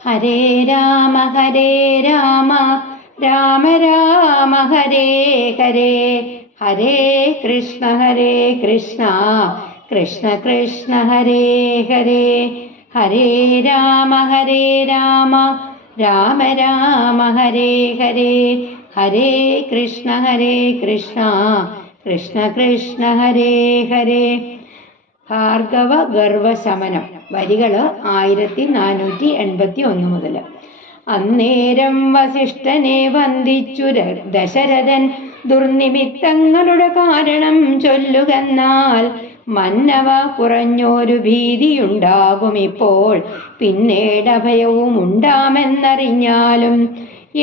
ഹരേ രാമ രാമ രാമ ഹരേ ഹരേ, ഹരേ കൃഷ്ണ കൃഷ്ണ കൃഷ്ണ ഹരേ ഹരേ, ഹരേ രാമ രാമ രാമ ഹരേ ഹരേ, ഹരേ കൃഷ്ണ കൃഷ്ണ കൃഷ്ണ ഹരേ ഹരേ. ഭാർഗവ ഗർവശമനം. വരികള് 1481 മുതൽ. അന്നേരം വസിഷ്ഠനെ വന്ദിച്ചു ദശരഥൻ, ദുർനിമിത്തങ്ങളുടെ കാരണം ചൊല്ലുകെന്നാൽ മന്നവ കുറഞ്ഞൊരു ഭീതിയുണ്ടാകും ഇപ്പോൾ, പിന്നീട് അഭയവും ഉണ്ടാമെന്നറിഞ്ഞാലും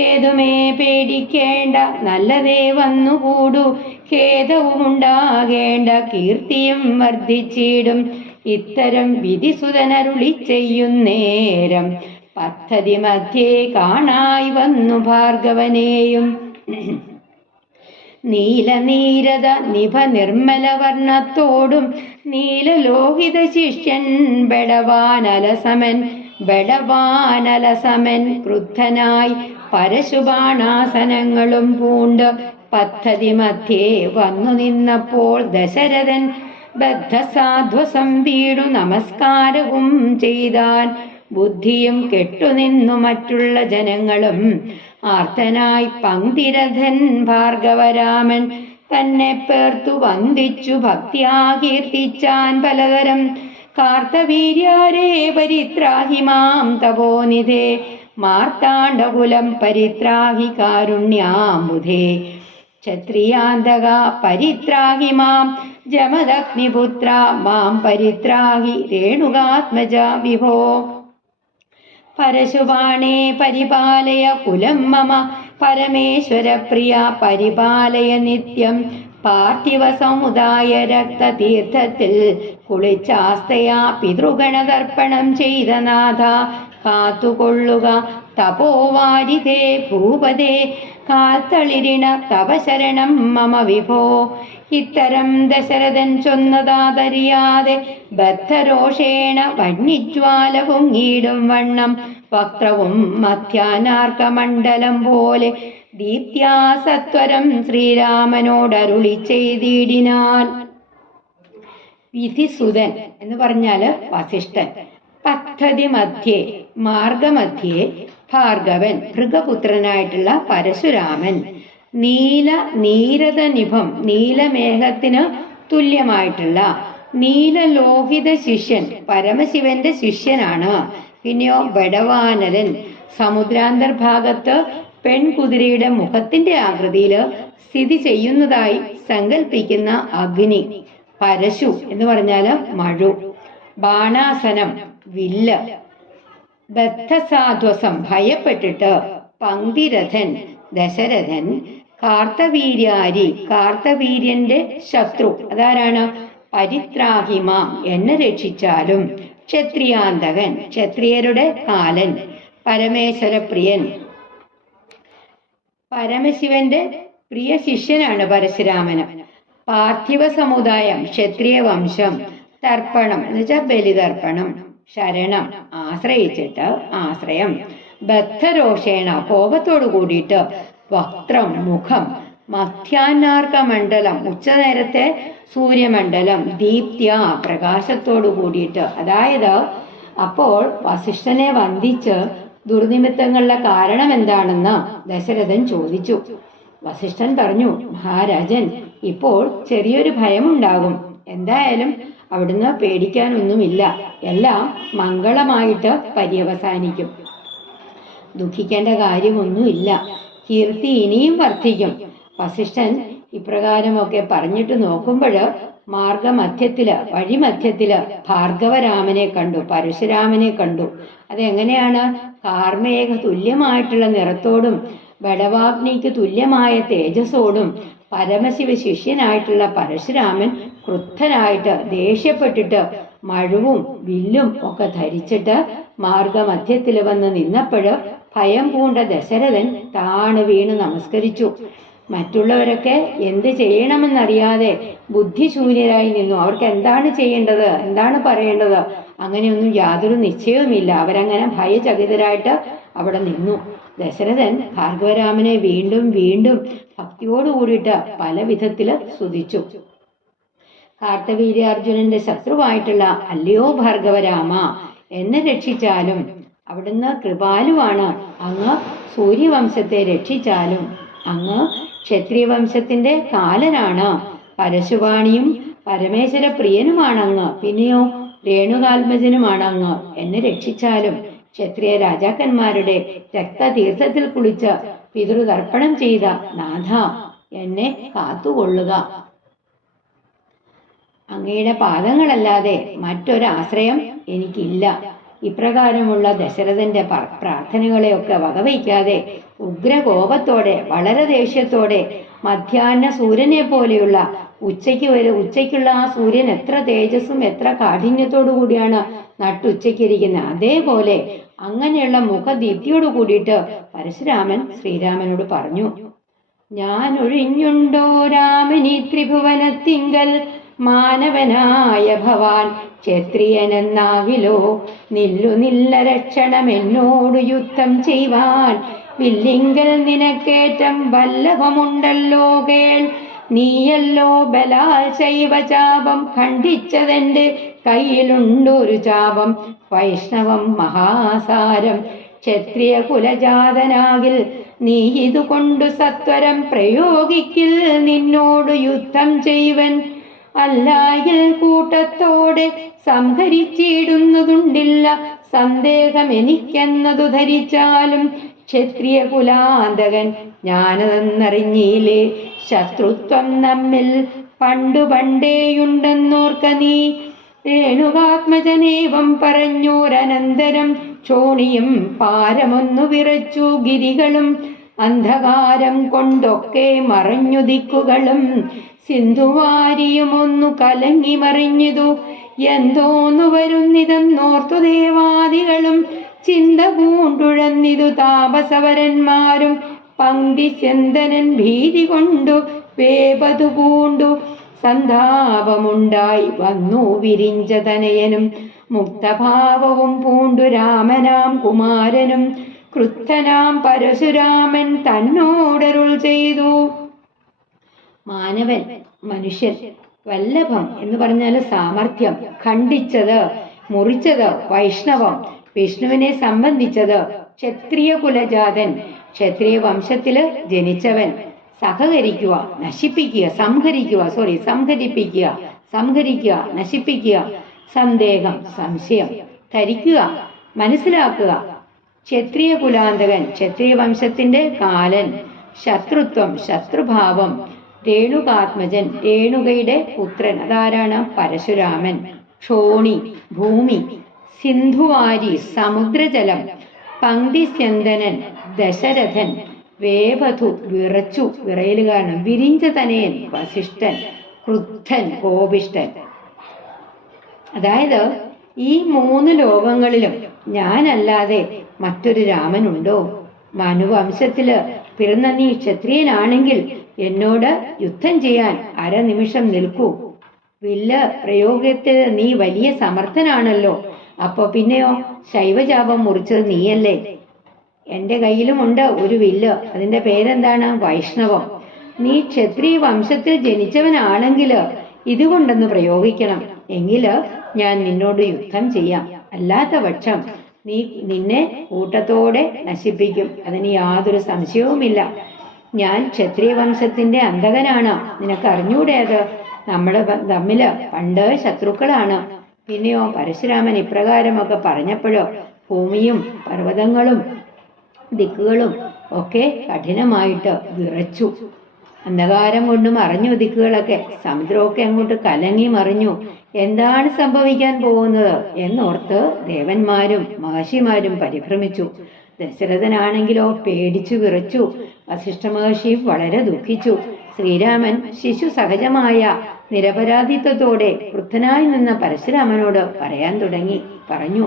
ഏതുമേ പേടിക്കേണ്ട, നല്ലതേ വന്നുകൂടൂ, ഖേദവും ഉണ്ടാകേണ്ട, കീർത്തിയും വർദ്ധിച്ചിടും. ഇത്തരം വിധിസുതനരുളി ചെയ്യുന്നേരം പദ്ധതി മധ്യേ കാണായി വന്നു ഭാർഗവനെയും. നീലനീരത നിഭ നിർമ്മല വർണ്ണത്തോടും നീലലോഹിത ശിഷ്യൻ ബെടവാനലസമൻ ക്രുദ്ധനായി പരശുബാണാസനങ്ങളും പൂണ്ട് പദ്ധതി മധ്യേ വന്നു നിന്നപ്പോൾ ദശരഥൻ ബദ്ധസാധ്വസം വീടു നമസ്കാരവും ചെയ്താൻ. ബുദ്ധിയും കെട്ടുനിന്നു മറ്റുള്ള ജനങ്ങളും ആർത്തനായി പങ്ക്തിരഥൻ ഭാർഗവരാമൻ തന്നെ പേർത്തു വന്ദിച്ചു ഭക്തിയാ കീർത്തിച്ചാൻ പലതരം. കാർത്തവീര്യാരേ പരിത്രാഹി മാം തപോനിധേ, മാർത്താണ്ഡകുലം പരിത്രാഹി കാരുണ്യാംബുധേ, ക്ഷത്രിയാന്തക പരിത്രാഹി മാം ജമദഗ്നിപുത്ര, മാം പരിത്രാഹി രേണുകാത്മജ വിഭോ. പരശുബാണേ പരിപാലയ കുലം മമ പരമേശ്വര പ്രിയ, പരിപാലയ നിത്യം പാർത്ഥിവ സമുദായ രക്തതീർത്ഥത്തിൽ കുളിച്ചാസ്തയാ പിതൃഗണതർപ്പണം ചെയ്ത നാഥ, കാത്തുകൊള്ളുക തപോവാരിതേ ഭൂപതേ, കാത്തളിരിണ തപശരണം മമ വിഭോ. ഇത്തരം ദശരഥൻ ചൊന്നതാതറിയാതെ ബദ്ധരോഷേണ വന്യജ്വാല പൊങ്ങിയിടും വണ്ണം വക്രവും മധ്യാനാർക്കമണ്ഡലം പോലെ ദീപ്ത്യാ സത്വരം ശ്രീരാമനോടരുളി ചെയ്തിടിനാൻ. വിധിസുതൻ എന്ന് പറഞ്ഞാല് വസിഷ്ഠൻ. പദ്ധതി മധ്യേ മാർഗമധ്യേ ഭാർഗവൻ ഭൃഗപുത്രനായിട്ടുള്ള പരശുരാമൻ. നീരദനിഭം നീലമേഘത്തിന് തുല്യമായിട്ടുള്ള നീലലോഹിത ശിഷ്യൻ പരമശിവന്റെ ശിഷ്യനാണ്. പിന്നെയോ ബടവാനരൻ സമുദ്രാന്തർഭാഗത്ത് പെൺകുതിരയുടെ മുഖത്തിന്റെ ആകൃതിയിൽ സ്ഥിതി ചെയ്യുന്നതായി സങ്കല്പിക്കുന്ന അഗ്നി. പരശു എന്ന് പറഞ്ഞാല് മഴു. ബാണാസനം വില്ല്. ബദ്ധസാധ്വസം ഭയപ്പെട്ടിട്ട് പങ്ക്തിരഥൻ ദശരഥൻ. കാർത്തവീര്യാരി കാർത്തവീര്യന്റെ ശത്രു അതാരാണ്? പരിത്രാഹിമാം എന്നെ രക്ഷിച്ചാലും. ക്ഷത്രിയാന്തകൻ ക്ഷത്രിയരുടെ കാലൻ. പരമേശ്വര പ്രിയൻ പരമശിവന്റെ പ്രിയ ശിഷ്യനാണ് പരശുരാമന്. പാർത്ഥിവ സമുദായം ക്ഷത്രിയ വംശം. തർപ്പണം എന്ന് വെച്ചാൽ ബലിതർപ്പണം. ശരണം ആശ്രയിച്ചിട്ട് ആശ്രയം. ബദ്ധരോഷേണ കോപത്തോടു കൂടിയിട്ട്. വക്രം മുഖം. മധ്യാനാർക്ക മണ്ഡലം ഉച്ചനേരത്തെ സൂര്യമണ്ഡലം. ദീപ്ത്യ പ്രകാശത്തോടു കൂടിയിട്ട്. അതായത് അപ്പോൾ വസിഷ്ഠനെ വന്ദിച്ച് ദുർനിമിത്തങ്ങളുടെ കാരണം എന്താണെന്ന് ദശരഥൻ ചോദിച്ചു. വസിഷ്ഠൻ പറഞ്ഞു, മഹാരാജൻ, ഇപ്പോൾ ചെറിയൊരു ഭയമുണ്ടാകും. എന്തായാലും അവിടുന്ന് പേടിക്കാനൊന്നുമില്ല. എല്ലാം മംഗളമായിട്ട് പര്യവസാനിക്കും. ദുഃഖിക്കേണ്ട കാര്യമൊന്നുമില്ല. കീർത്തി ഇനിയും വർദ്ധിക്കും. വസിഷ്ഠൻ ഇപ്രകാരമൊക്കെ പറഞ്ഞിട്ട് നോക്കുമ്പോൾ മാർഗമധ്യത്തില് വഴിമധ്യത്തില് ഭാർഗവരാമനെ കണ്ടു, പരശുരാമനെ കണ്ടു. അതെങ്ങനെയാണ്? കാർമേഘ തുല്യമായിട്ടുള്ള നിറത്തോടും ബടവാഗ്നിക്ക് തുല്യമായ തേജസ്സോടും പരമശിവ ശിഷ്യനായിട്ടുള്ള പരശുരാമൻ ക്രുദ്ധനായിട്ട് ദേഷ്യപ്പെട്ടിട്ട് മഴുവും വില്ലും ഒക്കെ ധരിച്ചിട്ട് മാർഗമധ്യത്തിൽ വന്ന് നിന്നപ്പോൾ ഭയം പൂണ്ട ദശരഥൻ താണു വീണ് നമസ്കരിച്ചു. മറ്റുള്ളവരൊക്കെ എന്ത് ചെയ്യണമെന്നറിയാതെ ബുദ്ധിശൂന്യരായി നിന്നു. അവർക്ക് എന്താണ് ചെയ്യേണ്ടത്, എന്താണ് പറയേണ്ടത്, അങ്ങനെയൊന്നും യാതൊരു നിശ്ചയവുമില്ല. അവരങ്ങനെ ഭയചകിതരായിട്ട് അവിടെ നിന്നു. ദശരഥൻ ഭാർഗവരാമനെ വീണ്ടും വീണ്ടും ഭക്തിയോട് കൂടിയിട്ട് പല വിധത്തില് സ്തുതിച്ചു. കാർത്തവീര്യാർജുനന്റെ ശത്രുവായിട്ടുള്ള അല്ലയോ ഭാർഗവരാമ, എന്നെ രക്ഷിച്ചാലും അവിടുന്ന് കൃപാലുവാണ്. അങ്ങ് സൂര്യവംശത്തെ രക്ഷിച്ചാലും അങ്ങ് ക്ഷത്രിയ വംശത്തിന്റെ കാലനാണ്. പരശുവാണിയും പരമേശ്വര പ്രിയനുമാണങ്ങ്. പിന്നെയോ രേണുകാത്മജനുമാണങ്ങ്. എന്നെ രക്ഷിച്ചാലും ക്ഷത്രിയ രാജാക്കന്മാരുടെ രക്തതീർത്ഥത്തിൽ കുളിച്ച് പിതൃതർപ്പണം ചെയ്ത നാഥ, എന്നെ കാത്തുകൊള്ളുക. അങ്ങയുടെ പാദങ്ങളല്ലാതെ മറ്റൊരാശ്രയം എനിക്കില്ല. ഇപ്രകാരമുള്ള ദശരഥന്റെ പ്രാർത്ഥനകളെയൊക്കെ വകവയ്ക്കാതെ ഉഗ്രകോപത്തോടെ, വളരെ ദേഷ്യത്തോടെ, മധ്യാഹ്ന സൂര്യനെ പോലെയുള്ള ഉച്ചയ്ക്കുള്ള ആ സൂര്യൻ എത്ര തേജസ്സും എത്ര കാഠിന്യത്തോടു കൂടിയാണ് നട്ടുച്ചയ്ക്കിരിക്കുന്നത്, അതേപോലെ അങ്ങനെയുള്ള മുഖദീപ്തിയോട് കൂടിയിട്ട് പരശുരാമൻ ശ്രീരാമനോട് പറഞ്ഞു, ഞാൻ ഒഴിഞ്ഞുണ്ടോ രാമനി ത്രിഭുവനത്തിങ്കൽ മാനവനായ ഭവാൻ ക്ഷത്രിയനെന്നാകിലോ നില്ല രക്ഷണം എന്നോട് യുദ്ധം ചെയ്യുവാൻ വില്ലിങ്കൽ നിനക്കേറ്റം വല്ലഭമുണ്ടല്ലോ കേൾ നീയല്ലോ ബലാൽ ശൈവചാപം ഖണ്ഡിച്ചതെന്റെ കയ്യിലുണ്ടൊരു ചാപം വൈഷ്ണവം മഹാസാരം ക്ഷത്രിയ കുലജാതനാകിൽ നീ ഇതുകൊണ്ടു സത്വരം പ്രയോഗിക്കിൽ നിന്നോട് യുദ്ധം ചെയ്വൻ അല്ലായിൽ കൂട്ടത്തോടെ സംഹരിച്ചിടുന്നതുണ്ടില്ല സന്ദേഹം എനിക്കെന്നതു ധരിച്ചാലും ക്ഷത്രിയ കുലാന്തകൻ ഞാനതെന്നറിഞ്ഞില്ലേ ശത്രുത്വം നമ്മിൽ പണ്ടേയുണ്ടെന്നോർക്ക നീ രേണുകാത്മജനേവം പറഞ്ഞോരനന്തരം ചോണിയും പാരമൊന്നു വിറച്ചു ഗിരികളും അന്ധകാരം കൊണ്ടൊക്കെ മറഞ്ഞു ദിക്കുകളും സിന്ധുവാരിയുമൊന്നു കലങ്ങി മറിഞ്ഞിതു എന്തോന്നു വരുന്നിതെന്നോർത്തു ദേവാദികളും ചിന്ത പൂണ്ടുഴന്നിതു താപസവരന്മാരും പങ്ക്തി ചെന്തനൻ ഭീതി കൊണ്ടു വേപതു പൂണ്ടു സന്താപമുണ്ടായി വന്നു വിരിഞ്ച തനയനും മുക്തഭാവവും പൂണ്ടു രാമനാം കുമാരനും ക്രുദ്ധനാം പരശുരാമൻ തന്നോടരുൾ ചെയ്തു. മാനവൻ, മനുഷ്യൻ, വല്ലഭം എന്ന് പറഞ്ഞാൽ സാമർഥ്യം, ഖണ്ഡിച്ചത്, മുറിച്ചത്, വൈഷ്ണവം, വിഷ്ണുവിനെ സംബന്ധിച്ചത്, ക്ഷത്രിയ കുലജാതൻ, ക്ഷത്രിയ വംശത്തില് ജനിച്ചവൻ, സഹകരിക്കുക, നശിപ്പിക്കുക, സംഹരിപ്പിക്കുക, നശിപ്പിക്കുക, സന്ദേഹം, സംശയം, ധരിക്കുക, മനസ്സിലാക്കുക, ക്ഷത്രിയ കുലാന്തകൻ, ക്ഷത്രിയ വംശത്തിന്റെ കാലൻ, ശത്രുത്വം, ശത്രുഭാവം, രേണുകാത്മജൻ, രേണുകയുടെ പുത്രൻ, അതാരാണ്? പരശുരാമൻ, ക്ഷോണി, ഭൂമി, സിന്ധുവാരി, സമുദ്രജലം, പങ്ക്തിസ്യന്തനൻ, ദശരഥൻ, വേപധു, വിറച്ചു, വിറയലുകാരൻ, വിരിഞ്ച തനയൻ, വസിഷ്ഠൻ, ക്രുദ്ധൻ, കോപിഷ്ഠൻ. അതായത് ഈ 3 ലോകങ്ങളിലും ഞാനല്ലാതെ മറ്റൊരു രാമനുണ്ടോ? മനുവംശത്തില് പിറന്ന നീ ക്ഷത്രിയനാണെങ്കിൽ എന്നോട് യുദ്ധം ചെയ്യാൻ അരനിമിഷം നിൽക്കൂ. വില്ല് പ്രയോഗത്തിൽ നീ വലിയ സമർത്ഥനാണല്ലോ. അപ്പൊ പിന്നെയോ ശൈവചാപം മുറിച്ചത് നീയല്ലേ? എന്റെ കയ്യിലുമുണ്ട് ഒരു വില്ല്, അതിന്റെ പേരെന്താണ്? വൈഷ്ണവം. നീ ക്ഷത്രിയ വംശത്തിൽ ജനിച്ചവനാണെങ്കിൽ ഇതുകൊണ്ടൊന്ന് പ്രയോഗിക്കണം, എങ്കില് ഞാൻ നിന്നോട് യുദ്ധം ചെയ്യാം. അല്ലാത്ത പക്ഷം നിന്നെ കൂട്ടത്തോടെ നശിപ്പിക്കും, അതിന് യാതൊരു സംശയവുമില്ല. ഞാൻ ക്ഷത്രിയ വംശത്തിന്റെ അന്തകനാണ്, നിനക്ക് അറിഞ്ഞൂടെ? അത് നമ്മള് തമ്മില് പണ്ട് ശത്രുക്കളാണ്. പിന്നെയോ പരശുരാമൻ ഇപ്രകാരമൊക്കെ പറഞ്ഞപ്പോഴോ ഭൂമിയും പർവ്വതങ്ങളും ദിക്കുകളും ഒക്കെ കഠിനമായിട്ട് വിറച്ചു. അന്ധകാരം കൊണ്ട് മറിഞ്ഞു ദിക്കുകളൊക്കെ, സമുദ്രമൊക്കെ അങ്ങോട്ട് കലങ്ങി മറിഞ്ഞു. എന്താണ് സംഭവിക്കാൻ പോകുന്നത് എന്നോർത്ത് ദേവന്മാരും മഹർഷിമാരും പരിഭ്രമിച്ചു. ദശരഥനാണെങ്കിലോ പേടിച്ചു വിറച്ചു. വസിഷ്ഠ മഹർഷിയും വളരെ ദുഃഖിച്ചു. ശ്രീരാമൻ ശിശു സഹജമായ നിരപരാധിത്വത്തോടെ വൃദ്ധനായി നിന്ന പരശുരാമനോട് പറയാൻ പറഞ്ഞു.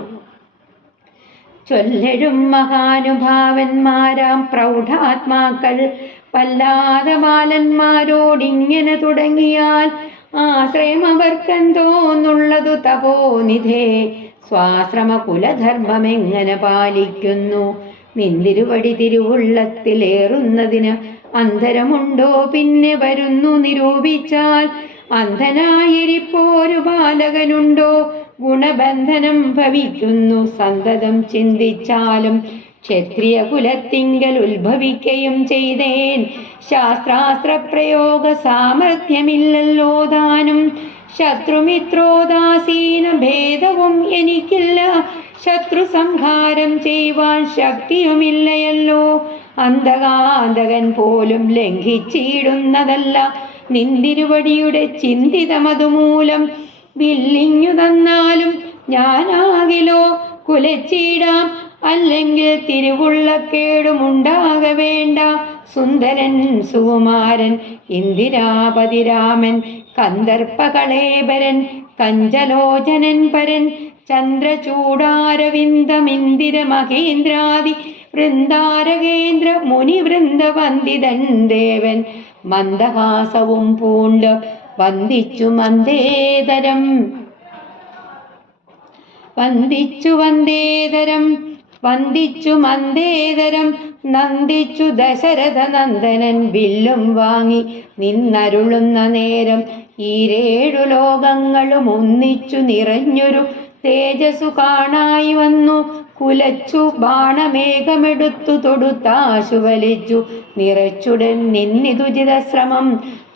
ചൊല്ലഴും മഹാനുഭാവന്മാരാം പ്രൗഢാത്മാക്കൾ വല്ലാതെ ബാലന്മാരോടിങ്ങനെ തുടങ്ങിയാൽ ആശ്രയം അവർക്കെന്തോന്നുള്ളതു തപോനിധേ. സ്വാശ്രമ കുലധർമ്മമെങ്ങനെ പാലിക്കുന്നു? നിന്തിരുവടി തിരുവുള്ളത്തിലേറുന്നതിന് അന്തരമുണ്ടോ? പിന്നെ വരുന്നു നിരൂപിച്ചാൽ അന്ധനായിരിപ്പോരു ബാലകനുണ്ടോ? ഗുണബന്ധനം ഭവിക്കുന്നു സന്തതം ചിന്തിച്ചാലും. ക്ഷത്രിയ കുലത്തിങ്കൽ ഉത്ഭവിക്കയും ചെയ്തേൻ, ശാസ്ത്രാസ്ത്ര പ്രയോഗ സാമർഥ്യമില്ലല്ലോ താനും. ശത്രുമിത്രോദാസീന ഭേദവും എനിക്കില്ല, ശത്രു സംഹാരം ചെയ്യുവാൻ ശക്തിയുമില്ലയല്ലോ. അന്ധകാന്തകൻ പോലും ലംഘിച്ചിടുന്നതല്ല നിന്തിരുവടിയുടെ ചിന്തിതമതുമൂലം. വില്ലിഞ്ഞു തന്നാലും ഞാനാകിലോ കുലച്ചിടാം, അല്ലെങ്കിൽ തിരുവുള്ളക്കേടുമുണ്ടാക വേണ്ട. സുന്ദരൻ സുകുമാരൻ ഇന്ദിരാപതിരാമൻ, കന്ദർപ്പകളേബരൻ കഞ്ചലോചനൻ പരൻ, ചന്ദ്രചൂടാരവിന്ദമിന്ദിര മഹേന്ദ്രാദി വൃന്ദാരകേന്ദ്ര മുനിവൃന്ദവന്ദിതൻ ദേവൻ. മന്ദഹാസവും പൂണ്ട് വന്ദിച്ചു മന്ദേതരം നന്ദിച്ചു ദശരഥ നന്ദനൻ വില്ലും വാങ്ങി നിന്നരുളുന്ന നേരം. ഈരേഴു ലോകങ്ങളും ഒന്നിച്ചു നിറഞ്ഞൊരു തേജസ്സു കാണായി വന്നു. കുലച്ചു ബാണമേഘമെടുത്തു തൊടുത്താശു വലിച്ചു നിറച്ചുടൻ നിന്നിതുചിത ശ്രമം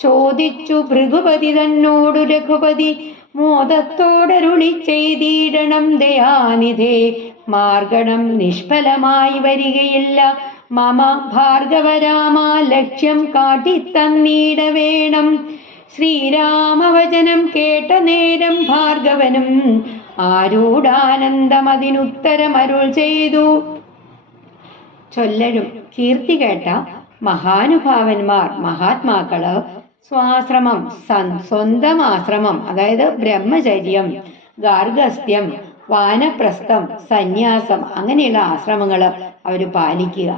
ചോദിച്ചു ഭൃഗുപതി തന്നോടു രഘുപതി. മോദത്തോടരുളി ചെയ്തിടണം ദയാനിധേ, മാർഗണം നിഷ്ഫലമായി വരികയില്ല. മമ ഭാർഗവരാമ ലക്ഷ്യം കാട്ടിത്തന്നീട വേണം. ശ്രീരാമവചനം കേട്ട നേരം ഭാർഗവനും ആരൂഢാനന്ദമതിനുത്തരമരുൾ ചെയ്തു. ചൊല്ലഴും കീർത്തി കേട്ട മഹാനുഭാവന്മാർ മഹാത്മാക്കള് സ്വാശ്രമം സ്വന്തം ആശ്രമം, അതായത് ബ്രഹ്മചര്യം, ഗാർഹസ്ഥ്യം, വാനപ്രസ്ഥം, സന്യാസം, അങ്ങനെയുള്ള ആശ്രമങ്ങള് അവര് പാലിക്കുക,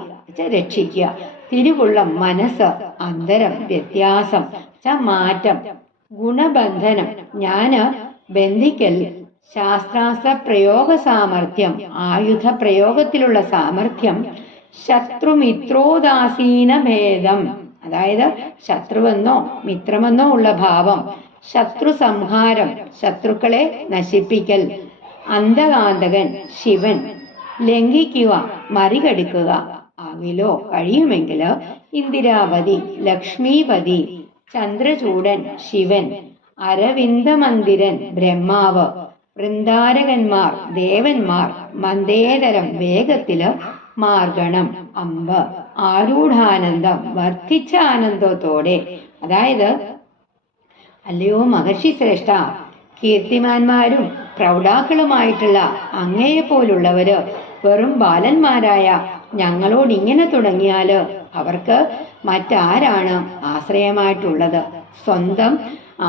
രക്ഷിക്കുക. തിരുവുള്ളം മനസ്സ്, അന്തരം വ്യത്യാസം, മാറ്റം, ഗുണബന്ധനം, ജ്ഞാന ബന്ധിക്കൽ, ശാസ്ത്രാസ്ത്ര പ്രയോഗ സാമർഥ്യം, ആയുധ പ്രയോഗത്തിലുള്ള സാമർഥ്യം, ശത്രുമിത്രോദാസീന ഭേദം, അതായത് ശത്രുവെന്നോ മിത്രമെന്നോ ഉള്ള ഭാവം, ശത്രു സംഹാരം, ശത്രുക്കളെ നശിപ്പിക്കൽ, അന്ധകാന്തകൻ ശിവൻ, ലംഘിക്കുക മറികടിക്കുക ആകിലോ കഴിയുമെങ്കിൽ ഇന്ദിരാപതി ലക്ഷ്മീപതി, ചന്ദ്രചൂടൻ ശിവൻ, അരവിന്ദമന്ദിരൻ ബ്രഹ്മാവ്, വൃന്ദാരകന്മാർ ദേവന്മാർ, മന്ദേതരം വേഗത്തില് മാർഗണം അമ്പ്, ആരൂഢാനന്ദം വർദ്ധിച്ച ആനന്ദത്തോടെ. അതായത് അല്ലയോ മഹർഷി ശ്രേഷ്ഠ, കീർത്തിമാന്മാരും പ്രൗഢാക്കളുമായിട്ടുള്ള അങ്ങയെ പോലുള്ളവര് വെറും ബാലന്മാരായ ഞങ്ങളോട് ഇങ്ങനെ തുടങ്ങിയാല് അവർക്ക് മറ്റാരാണ് ആശ്രയമായിട്ടുള്ളത്? സ്വന്തം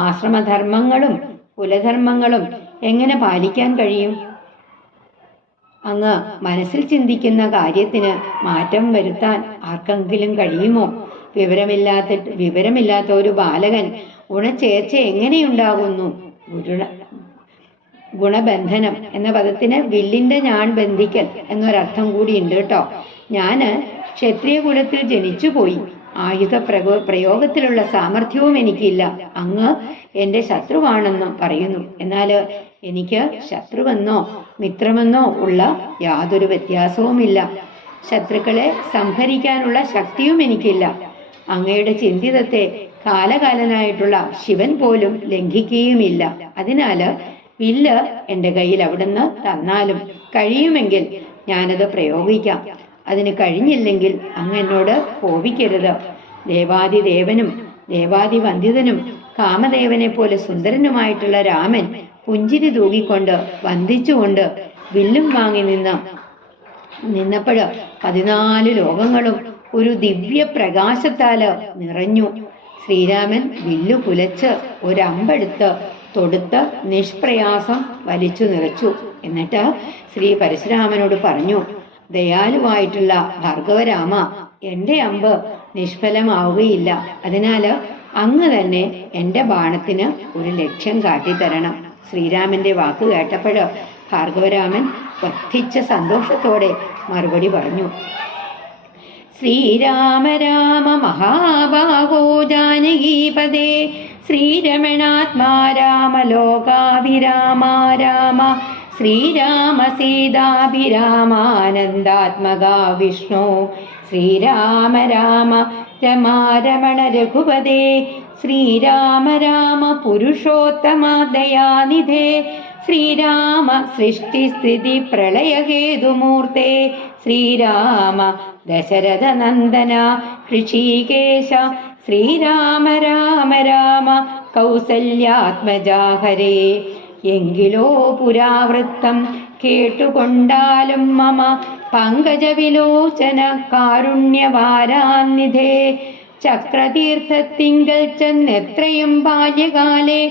ആശ്രമധർമ്മങ്ങളും കുലധർമ്മങ്ങളും എങ്ങനെ പാലിക്കാൻ കഴിയും? അങ്ങ് മനസ്സിൽ ചിന്തിക്കുന്ന കാര്യത്തിന് മാറ്റം വരുത്താൻ ആർക്കെങ്കിലും കഴിയുമോ? വിവരമില്ലാത്ത ഒരു ബാലകൻ ഗുണചേർച്ച എങ്ങനെയുണ്ടാകുന്നു? ഗുണബന്ധനം എന്ന പദത്തിന് വില്ലിന്റെ ഞാൻ ബന്ധിക്കൽ എന്നൊരർത്ഥം കൂടിയുണ്ട് കേട്ടോ. ഞാന് ക്ഷത്രിയ കുലത്തിൽ ജനിച്ചുപോയി, ആയുധ പ്രയോഗത്തിലുള്ള സാമർഥ്യവും എനിക്കില്ല. അങ്ങ് എന്റെ ശത്രുവാണെന്ന് പറയുന്നു. എന്നാല് എനിക്ക് ശത്രുവെന്നോ മിത്രമെന്നോ ഉള്ള യാതൊരു വ്യത്യാസവുമില്ല. ശത്രുക്കളെ സംഹരിക്കാനുള്ള ശക്തിയും എനിക്കില്ല. അങ്ങയുടെ ചിന്തിതത്തെ കാലകാലനായിട്ടുള്ള ശിവൻ പോലും ലംഘിക്കുകയുമില്ല. അതിനാല് വില്ല് എന്റെ കയ്യിൽ അവിടുന്ന് തന്നാലും കഴിയുമെങ്കിൽ ഞാനത് പ്രയോഗിക്കാം. അതിന് കഴിഞ്ഞില്ലെങ്കിൽ അങ്ങ് എന്നോട് കോപിക്കരുത്. ദേവാദിദേവനും ദേവാദിവന്ദിതനും കാമദേവനെ പോലെ സുന്ദരനുമായിട്ടുള്ള രാമൻ പുഞ്ചിരി തൂകിക്കൊണ്ട് വന്ദിച്ചുകൊണ്ട് വില്ലും വാങ്ങി നിന്നപ്പോഴ് 14 ലോകങ്ങളും ഒരു ദിവ്യ പ്രകാശത്താല് നിറഞ്ഞു. ശ്രീരാമൻ വില്ലു കുലച്ച് ഒരമ്പെടുത്ത് തൊടുത്ത് നിഷ്പ്രയാസം വലിച്ചു നിറച്ചു. എന്നിട്ട് ശ്രീ പരശുരാമനോട് പറഞ്ഞു, ദയാലുവായിട്ടുള്ള ഭാർഗവരാമ, എന്റെ അമ്പ് നിഷ്ഫലമാവുകയില്ല. അതിനാൽ അങ്ങ് തന്നെ എൻ്റെ ബാണത്തിന് ഒരു ലക്ഷ്യം കാട്ടിത്തരണം. ശ്രീരാമന്റെ വാക്ക് കേട്ടപ്പോൾ ഭാർഗവരാമൻ വർദ്ധിച്ച സന്തോഷത്തോടെ മറുപടി പറഞ്ഞു. ശ്രീരാമ രാമ മഹാബാഹോ ജാനകീപദേ ശ്രീരമണാത്മാ രാമ ലോകാഭിരാമ രാമ ശ്രീരാമ സീതാഭിരാമാനന്ദാത്മകാ വിഷ്ണു ശ്രീരാമ രാമ രമാരമണ രഘുപദേ ശ്രീരാമ രാമ പുരുഷോത്തമ ദയാനിധേ ശ്രീരാമ സൃഷ്ടിസ്ഥിതി പ്രളയഹേതുമൂർത്തേ ശ്രീരാമ ദശരഥ നന്ദന ഋഷികേശ ശ്രീരാമ രാമ രാമ കൗസല്യാത്മജാഹരേ. എങ്കിലോ പുരാവൃത്തം കേട്ടുകൊണ്ടാലും മമ പങ്കജവിലോചന കാരുണ്യവാരാന്നിധേ ചക്രതീർത്ഥത്തിങ്കൽ ചെന്നെത്രയും ബാല്യകാലേ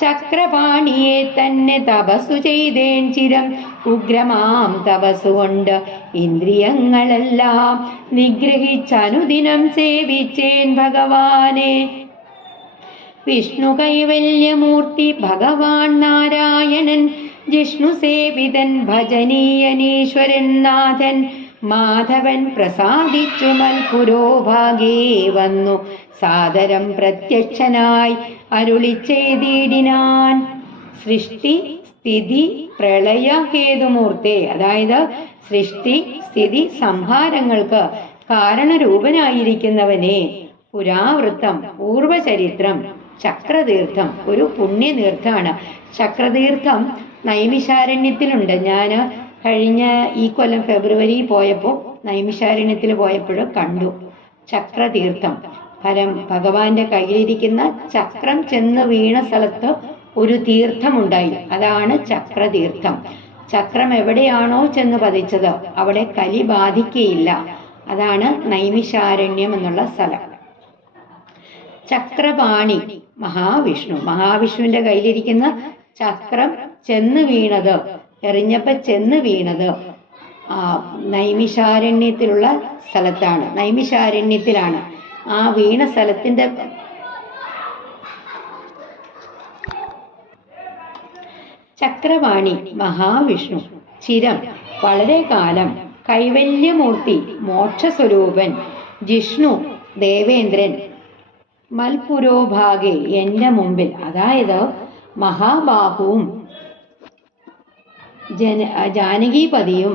ചക്രപാണിയെ തന്നെ തപസ്സു ചെയ്തേൻ ചിരം ഉഗ്രമാം തപസ്സുകൊണ്ട് ഇന്ദ്രിയങ്ങളെല്ലാം നിഗ്രഹിച്ചനുദിനം സേവിച്ചേൻ ഭഗവാനെ. വിഷ്ണു കൈവല്യമൂർത്തി ഭഗവാൻ നാരായണൻ ജിഷ്ണു സേവിതൻ ഭജനീയനീശ്വരൻ നാഥൻ മാധവൻ പ്രസാദിച്ചു മൽപുരോഭാഗേ വന്നു സാദരം പ്രത്യക്ഷനായി അരുളിച്ചെയ്തിടിനാൻ. സൃഷ്ടി സ്ഥിതി പ്രളയ ഹേതുമൂർത്തെ, അതായത് സൃഷ്ടി സ്ഥിതി സംഹാരങ്ങൾക്ക് കാരണരൂപനായിരിക്കുന്നവനെ, പുരാവൃത്തം പൂർവചരിത്രം, ചക്രതീർത്ഥം ഒരു പുണ്യതീർത്ഥാണ്. ചക്രതീർത്ഥം നൈമിഷാരണ്യത്തിലുണ്ട്. ഞാൻ കഴിഞ്ഞ ഈ കൊല്ലം ഫെബ്രുവരി പോയപ്പോൾ നൈമിഷാരണ്യത്തിൽ പോയപ്പോൾ കണ്ടു ചക്രതീർത്ഥം. ഫലം ഭഗവാന്റെ കയ്യിലിരിക്കുന്ന ചക്രം ചെന്ന് വീണ സ്ഥലത്ത് ഒരു തീർത്ഥമുണ്ടായി, അതാണ് ചക്രതീർത്ഥം. ചക്രം എവിടെയാണോ ചെന്ന് പതിച്ചത് അവിടെ കലി ബാധിക്കയില്ല, അതാണ് നൈമിഷാരണ്യം എന്നുള്ള സ്ഥലം. ചക്രപാണി മഹാവിഷ്ണു, മഹാവിഷ്ണുവിന്റെ കയ്യിലിരിക്കുന്ന ചക്രം ചെന്ന് വീണത്, എറിഞ്ഞപ്പോ ചെന്ന് വീണത് നൈമിഷാരണ്യത്തിലുള്ള സ്ഥലത്താണ്, നൈമിഷാരണ്യത്തിലാണ്. ആ വീണ സ്ഥലത്തിന്റെ ചക്രപാണി മഹാവിഷ്ണു, ചിരം വളരെ കാലം, കൈവല്യമൂർത്തി മോക്ഷസ്വരൂപൻ, ജിഷ്ണു ദേവേന്ദ്രൻ, മൽപുരോഭാഗെ എന്റെ മുമ്പിൽ, അതായത് മഹാബാഹുവും ജാനകീപതിയും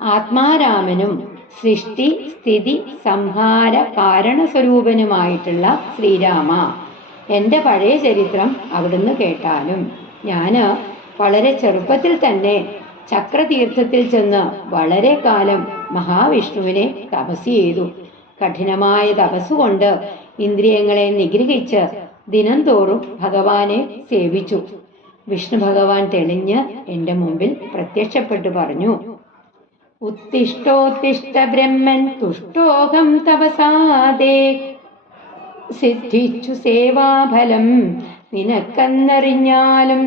ആത്മാരാമനും സൃഷ്ടി സ്ഥിതി സംഹാര കാരണസ്വരൂപനുമായിട്ടുള്ള ശ്രീരാമ, എൻ്റെ പഴയ ചരിത്രം അവിടുന്ന് കേട്ടാലും. ഞാന് വളരെ ചെറുപ്പത്തിൽ തന്നെ ചക്രതീർത്ഥത്തിൽ ചെന്ന് വളരെ കാലം മഹാവിഷ്ണുവിനെ തപസ് ചെയ്തു. കഠിനമായ തപസ്സുകൊണ്ട് ഇന്ദ്രിയങ്ങളെ നിഗ്രഹിച്ച് ദിനം തോറും ഭഗവാനെ സേവിച്ചു. വിഷ്ണു ഭഗവാൻ തെളിഞ്ഞ് എൻ്റെ മുമ്പിൽ പ്രത്യക്ഷപ്പെട്ടു പറഞ്ഞു, ഉത്തിഷ്ഠോത്തിഷ്ഠ ബ്രഹ്മൻ തുഷ്ടോഹം തപസാദേ, സിദ്ധിച്ചു സേവാഫലം നിനക്കെന്നറിഞ്ഞാലും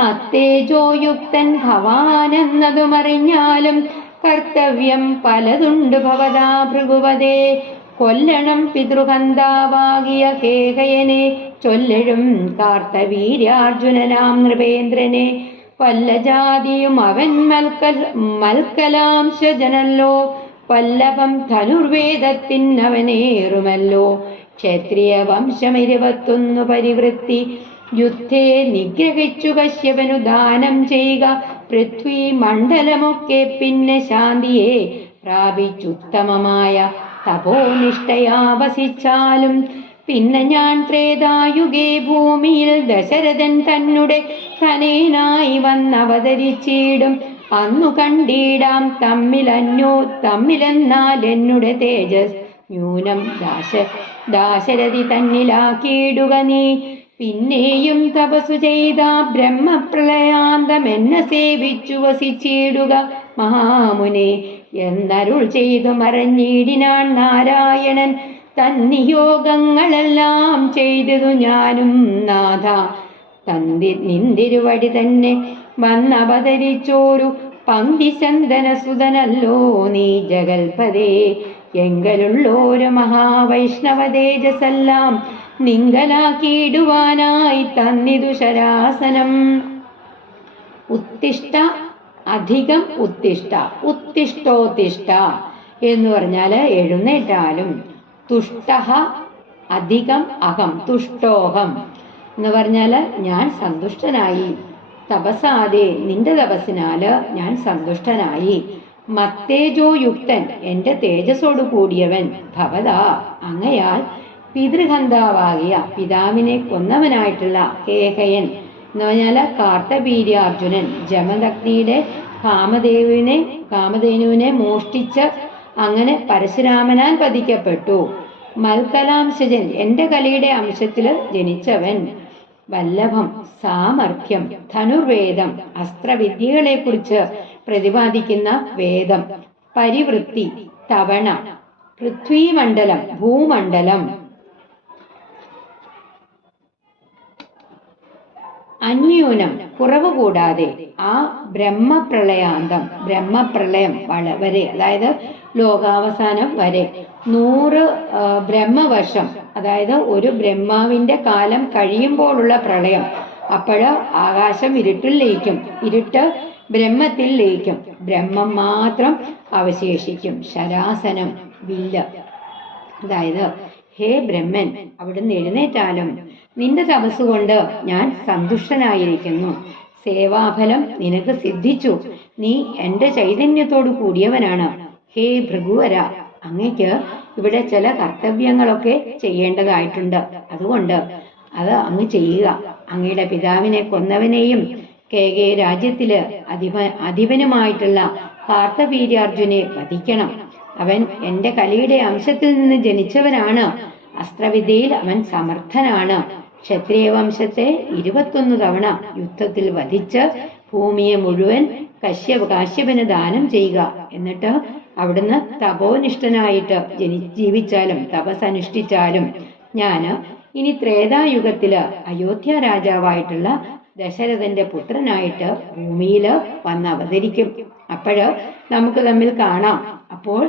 മത്തേജോയുക്തൻ ഭവാനെന്നതുമറിഞ്ഞാലും കർത്തവ്യം പലതുണ്ട് ഭവതാ ഭൃഗുവതേ. കൊല്ലണം പിതൃഹന്താവാകിയ കേകയനെ, ചൊല്ലഴും കാർത്തവീര്യാർജുനനാം നൃപേന്ദ്രനെ. വല്ല ജാതിയും അവൻ മൽക്കലാംശജനല്ലോ, വല്ലഭം ധനുർവേദത്തിനവനേറുമല്ലോ. ക്ഷത്രിയ വംശം 21 പരിവൃത്തി, യുദ്ധേ നിഗ്രഹിച്ചു കശ്യപനു ദാനം ചെയ്യുക. പൃഥ്വി മണ്ഡലമൊക്കെ പിന്നെ ശാന്തിയെ പ്രാപിച്ചുത്തമമായ തപോനിഷ്ഠയാ വസിച്ചാലും. പിന്നെ ഞാൻ ത്രേതായുഗേ ഭൂമിയിൽ ദശരഥൻ തന്നെ തനേനായി വന്നവതരിച്ചിടും. അന്നു കണ്ടിടാം തമ്മിലെന്നാൽ എന്നുടെ തേജസ് ന്യൂനം ദാശരഥി തന്നിലാക്കിയിടുക നീ. പിന്നെയും തപസ്സു ചെയ്ത ബ്രഹ്മപ്രളയാന്തം എന്നെ സേവിച്ചു വസിച്ചിടുക മഹാമുനെ എന്നരുൾ ചെയ്തു മറഞ്ഞിടിനാൻ നാരായണൻ. തന്നിയോഗങ്ങളെല്ലാം ചെയ്തതു ഞാനും നാഥ, നിന്തിരുവടി തന്നെ വന്നവതരിച്ചോരു പന്തിചന്ദനസുതനല്ലോ നീ ജഗൽപദേ. എങ്കലുള്ളോരു മഹാവൈഷ്ണവ തേജസ്സെല്ലാം നിങ്കലാക്കിയിടുവാനായി തന്നിതു ശരാസനം. ഉത്തിഷ്ഠ അധികം ഉത്തിഷ്ഠ, ഉത്തിഷ്ഠോത്തിഷ്ഠ എന്ന് പറഞ്ഞാൽ എഴുന്നേറ്റാലും. തുഷ്ടഹ അധികം അഹം, തുഷ്ടോഹം എന്ന് പറഞ്ഞാൽ ഞാൻ സന്തുഷ്ടനായി. തപസാതെ നിന്റെ തപസ്സിനാല് ഞാൻ സന്തുഷ്ടനായി. മത്തേജോ യുക്തൻ എന്റെ തേജസ്സോട് കൂടിയവൻ. ഭവതാ അങ്ങയാൽ പിതൃഹന്താവാകിയ പിതാവിനെ കൊന്നവനായിട്ടുള്ള കേകയൻ എന്ന് പറഞ്ഞാൽ കാർത്തവീര്യാർജുനൻ ജമദഗ്നിയുടെ കാമധേനുവിനെ മോഷ്ടിച്ച് അങ്ങനെ പരശുരാമനാൽ വധിക്കപ്പെട്ടു. മൽക്കലാംശജൻ എന്റെ കലിയുടെ അംശത്തില് ജനിച്ചവൻ. വല്ലഭം സാമർഥ്യം ധനുർവേദം അസ്ത്രവിദ്യകളെ കുറിച്ച് പ്രതിപാദിക്കുന്ന വേദം. പരിവൃത്തി തവണ പൃഥ്വിമണ്ഡലം ഭൂമണ്ഡലം. അന്യൂനം കുറവ് കൂടാതെ ആ ബ്രഹ്മപ്രളയാന്തം ബ്രഹ്മപ്രളയം വരെ അതായത് ലോകാവസാനം വരെ 100 ബ്രഹ്മവർഷം അതായത് ഒരു ബ്രഹ്മാവിന്റെ കാലം കഴിയുമ്പോഴുള്ള പ്രളയം. അപ്പോഴ് ആകാശം ഇരുട്ടിൽ ലയിക്കും, ഇരുട്ട് ബ്രഹ്മത്തിൽ ലയിക്കും, ബ്രഹ്മം മാത്രം അവശേഷിക്കും. ശരാസനം വില്ല്. അതായത് ഹേ ബ്രഹ്മൻ, അവിടുന്ന് എഴുന്നേറ്റാലും നിന്റെ തപസ്സുകൊണ്ട് ഞാൻ സന്തുഷ്ടനായിരിക്കുന്നു. സേവാഫലം നിനക്ക് സിദ്ധിച്ചു. നീ എന്റെ ചൈതന്യത്തോടു കൂടിയവനാണ്. ഹേ ഭൃഗുവര, അങ്ങയ്ക്ക് ഇവിടെ ചില കർത്തവ്യങ്ങളൊക്കെ ചെയ്യേണ്ടതായിട്ടുണ്ട്. അതുകൊണ്ട് അത് അങ്ങ് ചെയ്യുക. അങ്ങയുടെ പിതാവിനെ കൊന്നവനെയും കേകയ രാജ്യത്തില് അധിപനുമായിട്ടുള്ള കാർത്തവീര്യാർജുനെ വധിക്കണം. അവൻ എന്റെ കലിയുടെ അംശത്തിൽ നിന്ന് ജനിച്ചവനാണ്. അസ്ത്രവിദ്യയിൽ അവൻ സമർത്ഥനാണ്. ക്ഷത്രിയ വംശത്തെ 21 തവണ യുദ്ധത്തിൽ വധിച്ച് ഭൂമിയെ മുഴുവൻ കാശ്യപന് ദാനം ചെയ്യുക. എന്നിട്ട് അവിടുന്ന് തപോനിഷ്ഠനായിട്ട് ജീവിച്ചാലും തപസ്സനുഷ്ഠിച്ചാലും ഞാന് ഇനി ത്രേതായുഗത്തില് അയോധ്യ രാജാവായിട്ടുള്ള ദശരഥന്റെ പുത്രനായിട്ട് ഭൂമിയില് വന്നവതരിക്കും. അപ്പോഴ് നമുക്ക് തമ്മിൽ കാണാം. അപ്പോൾ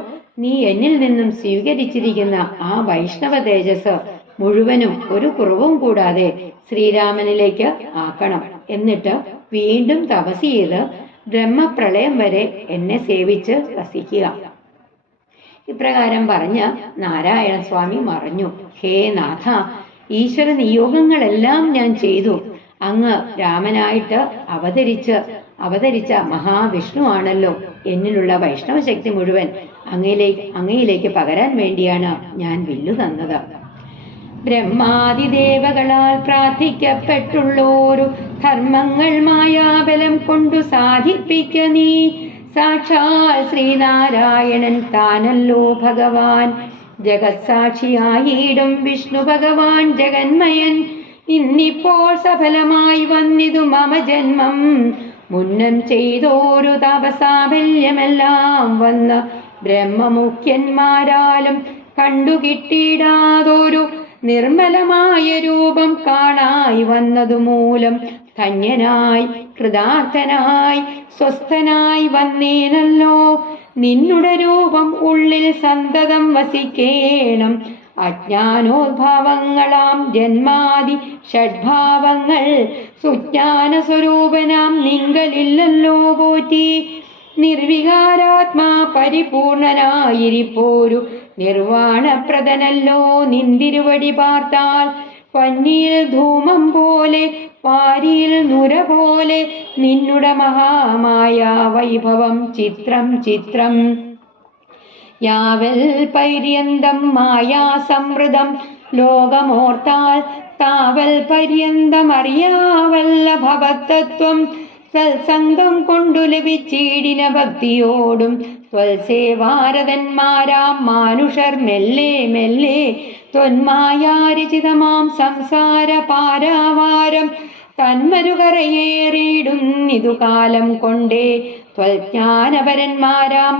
നീ എന്നിൽ നിന്നും സ്വീകരിച്ചിരിക്കുന്ന ആ വൈഷ്ണവ തേജസ് മുഴുവനും ഒരു കുറവും കൂടാതെ ശ്രീരാമനിലേക്ക് ആക്കണം. എന്നിട്ട് വീണ്ടും തപസ് ചെയ്ത് ബ്രഹ്മപ്രളയം വരെ എന്നെ സേവിച്ച് വസിക്കുക. ഇപ്രകാരം പറഞ്ഞ് നാരായണ സ്വാമി മറഞ്ഞു. ഹേ നാഥ, ഈശ്വര നിയോഗങ്ങളെല്ലാം ഞാൻ ചെയ്തു. അങ്ങ് രാമനായിട്ട് അവതരിച്ച മഹാവിഷ്ണു ആണല്ലോ. എന്നിലുള്ള വൈഷ്ണവ ശക്തി മുഴുവൻ അങ്ങയിലേക്ക് പകരാൻ വേണ്ടിയാണ് ഞാൻ വില്ലു തന്നത്. ബ്രഹ്മാതിദേവകളാൽ പ്രാർത്ഥിക്കപ്പെട്ടുള്ളോരു ധർമ്മങ്ങൾ മായാബലം കൊണ്ടു സാധിപ്പിക്ക നീ. സാക്ഷാൽ ശ്രീനാരായണൻ താനല്ലോ ഭഗവാൻ. ജഗത്സാക്ഷിയായിടും വിഷ്ണു ഭഗവാൻ ജഗന്മയൻ. ഇന്നിപ്പോൾ സഫലമായി വന്നിതു മമ ജന്മം. മുന്നം ചെയ്തോരു തപസാഫല്യമെല്ലാം വന്ന് ബ്രഹ്മമുഖ്യന്മാരാലും കണ്ടുകിട്ടിയിടാതൊരു നിർമ്മലമായ രൂപം കാണായി വന്നതു മൂലം ധന്യനായി കൃതാർത്ഥനായി സ്വസ്ഥനായി വന്നേനല്ലോ. നിന്നുടെ രൂപം ഉള്ളിൽ സന്തതം വസിക്കേണം. അജ്ഞാനോദ്ഭാവങ്ങളാം ജന്മാദി ഷഡ്ഭാവങ്ങൾ സുജ്ഞാന സ്വരൂപനാം നിങ്കലില്ലല്ലോ പോറ്റി. നിർവികാരാത്മാ പരിപൂർണനായിരിപ്പോരു നിർവാണപ്രദനല്ലോ നിന്തിരുവടി പാർത്താൽ. പന്നിയിൽ ധൂമം പോലെ പാരിയിൽ നുര പോലെ നിന്നുടെ മഹാമായ വൈഭവം ചിത്രം ചിത്രം. യാവൽ പര്യന്തം മായാസമൃതം ലോകമോർത്താൽ താവൽ പര്യന്തം അറിയാവല്ല ഭവതത്വം. സത്സംഗം കൊണ്ടു ലഭിച്ചീടിന ഭക്തിയോടും ത്വൽസേവാരതന്മാരാം മാനുഷർ മെല്ലെ മെല്ലെ ത്വന്മായാരചിതമാം സംസാര പാരാവാരം തന്മരുകറയേറിയിടുന്നിതു കാലം കൊണ്ടേ. ത്വജ്ഞാനപരന്മാരാം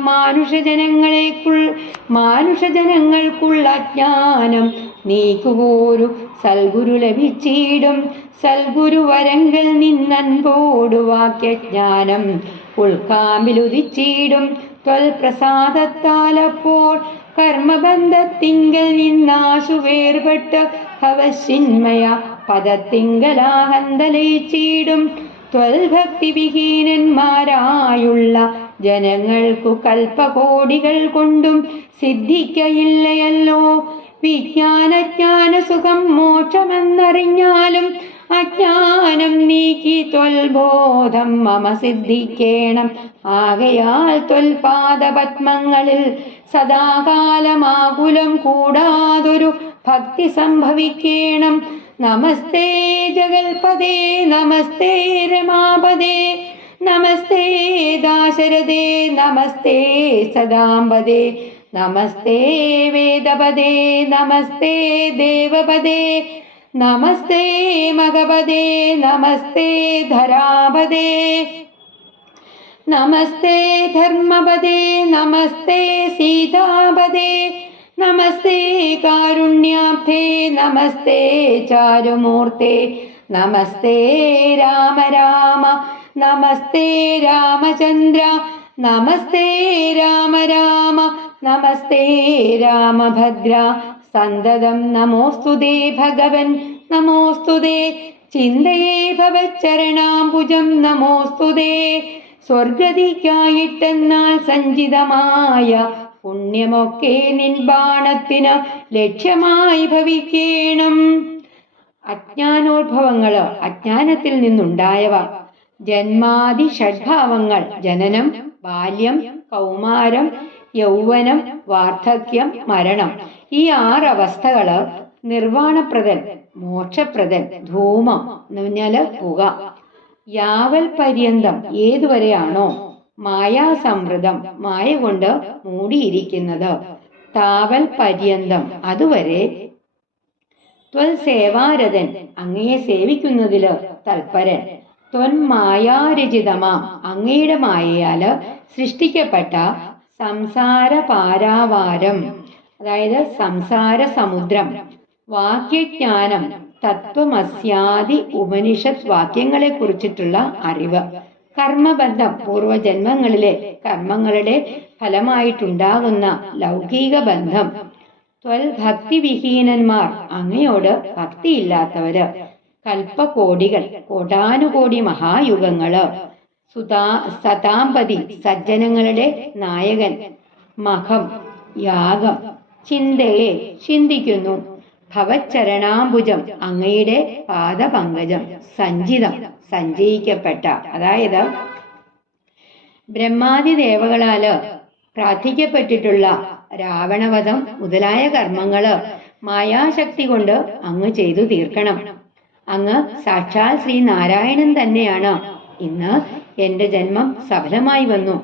മാനുഷജനങ്ങൾക്കുള്ള അജ്ഞാനം നീക്കുവോരു സൽഗുരു ലഭിച്ചിടും. സൽഗുരുവരങ്കിൽ നിന്നൻപോടു വാക്യജ്ഞാനം ഉൾക്കാമ്പിലുദിച്ചിടും. ത്വൽപ്രസാദത്താലപ്പോൾ കർമ്മബന്ധത്തിങ്കൽ നിന്നാശു വേർപെട്ട് ഭവശിന്മയ പദത്തിങ്കലാഹന്തലയിച്ചിടും ത്വൽഭക്തി വിഹീനന്മാരായുള്ള ജനങ്ങൾക്കു കൽപ്പകോടികൾ കൊണ്ടും സിദ്ധിക്കയില്ലയല്ലോ. വിജ്ഞാനജ്ഞാന സുഖം മോക്ഷമെന്നറിഞ്ഞാലും അജ്ഞാനം നീക്കി ത്വൽബോധം മമ സിദ്ധിക്കേണം. ആകയാൽ ത്വൽപാദപത്മങ്ങളിൽ സദാകാലമാകുലം കൂടാതൊരു ഭക്തി സംഭവിക്കേണം. നമസ്തേ ജഗൽപദേ നമസ്തേ രമാപദേ നമസ്തേ ദാശരഥേ നമസ്തേ സദാംബദേ നമസ്തേ വേദപദേ നമസ്തേ ദേവപദേ നമസ്തേ മഗപദേ നമസ്തേ ധരാപദേ നമസ്തേ ധർമ്മപദേ നമസ്തേ സീതാപദേ നമസ്തേ കാരുണ്യാബ്ധേ നമസ്തേ ചാരുമൂർത്തേ നമസ്തേ രാമ രാമ നമസ്തേ രാമചന്ദ്ര നമസ്തേ രാമ രാമ നമസ്തേ രാമഭദ്ര സന്തതം നമോസ്തുതേ ഭഗവൻ നമോസ്തുതേ ചിന്തയേ ഭവച്ചരണാംബുജം നമോസ്തുതേ സ്വർഗതിക്കായിട്ടെന്നാൽ സഞ്ചിതമായ പുണ്യമൊക്കെ നിൻ ബാണത്തിന് ലക്ഷ്യമായി ഭവിക്കേണം. അജ്ഞാനോത്ഭവങ്ങള് അജ്ഞാനത്തിൽ നിന്നുണ്ടായവ. ജന്മാദി ഷഡ്ഭാവങ്ങൾ ജനനം, ബാല്യം, കൗമാരം, യൗവനം, വാർദ്ധക്യം, മരണം. ഈ 6 അവസ്ഥകള് നിർവാണപ്രദൻ, മോക്ഷപ്രദൻ, ധൂമം എന്ന് പറഞ്ഞാല് പുക. യാവൽ പര്യന്തം ഏതുവരെയാണോ മായാസമൃതം മായ കൊണ്ട് മൂടിയിരിക്കുന്നത്, താവൽ പര്യന്തം അതുവരെ ത്വൽ സേവാരതൻ അങ്ങയെ സേവിക്കുന്നതില് തൽപരൻ, ത്വൻ മായാരചിതമാം അങ്ങയുടെ മായയാല് സൃഷ്ടിക്കപ്പെട്ട സംസാര പാരാവാരം, അതായത് സംസാര സമുദ്രം, വാക്യജ്ഞാനം, തത്വമസ്യാദി ഉപനിഷത് വാക്യങ്ങളെ കുറിച്ചിട്ടുള്ള അറിവ്, കർമ്മബന്ധം പൂർവജന്മങ്ങളിലെ കർമ്മങ്ങളുടെ ഫലമായിട്ടുണ്ടാകുന്ന ലൗകിക ബന്ധം, ത്വൽ ഭക്തിവിഹീനന്മാർ അങ്ങയോട് ഭക്തിയില്ലാത്തവര്, കൽപ്പകോടികൾ കോടാനുകോടി മഹായുഗങ്ങള്, സതാംപതി സജ്ജനങ്ങളുടെ നായകൻ, മഖം യാഗം, ചിന്തയെ ചിന്തിക്കുന്നു, ഭവച്ചരണാംബുജം അങ്ങയുടെ പാദപങ്കജം, സഞ്ചിതം സഞ്ചയിക്കപ്പെട്ട, അതായത് ബ്രഹ്മാദി ദേവകളാല് പ്രാർത്ഥിക്കപ്പെട്ടിട്ടുള്ള രാവണവധം മുതലായ കർമ്മങ്ങള് മായാശക്തി കൊണ്ട് അങ്ങ് ചെയ്തു തീർക്കണം. അങ്ങ് സാക്ഷാൽ ശ്രീനാരായണൻ തന്നെയാണ്. ഇന്ന് എന്റെ ജന്മം സഫലമായി വന്നു.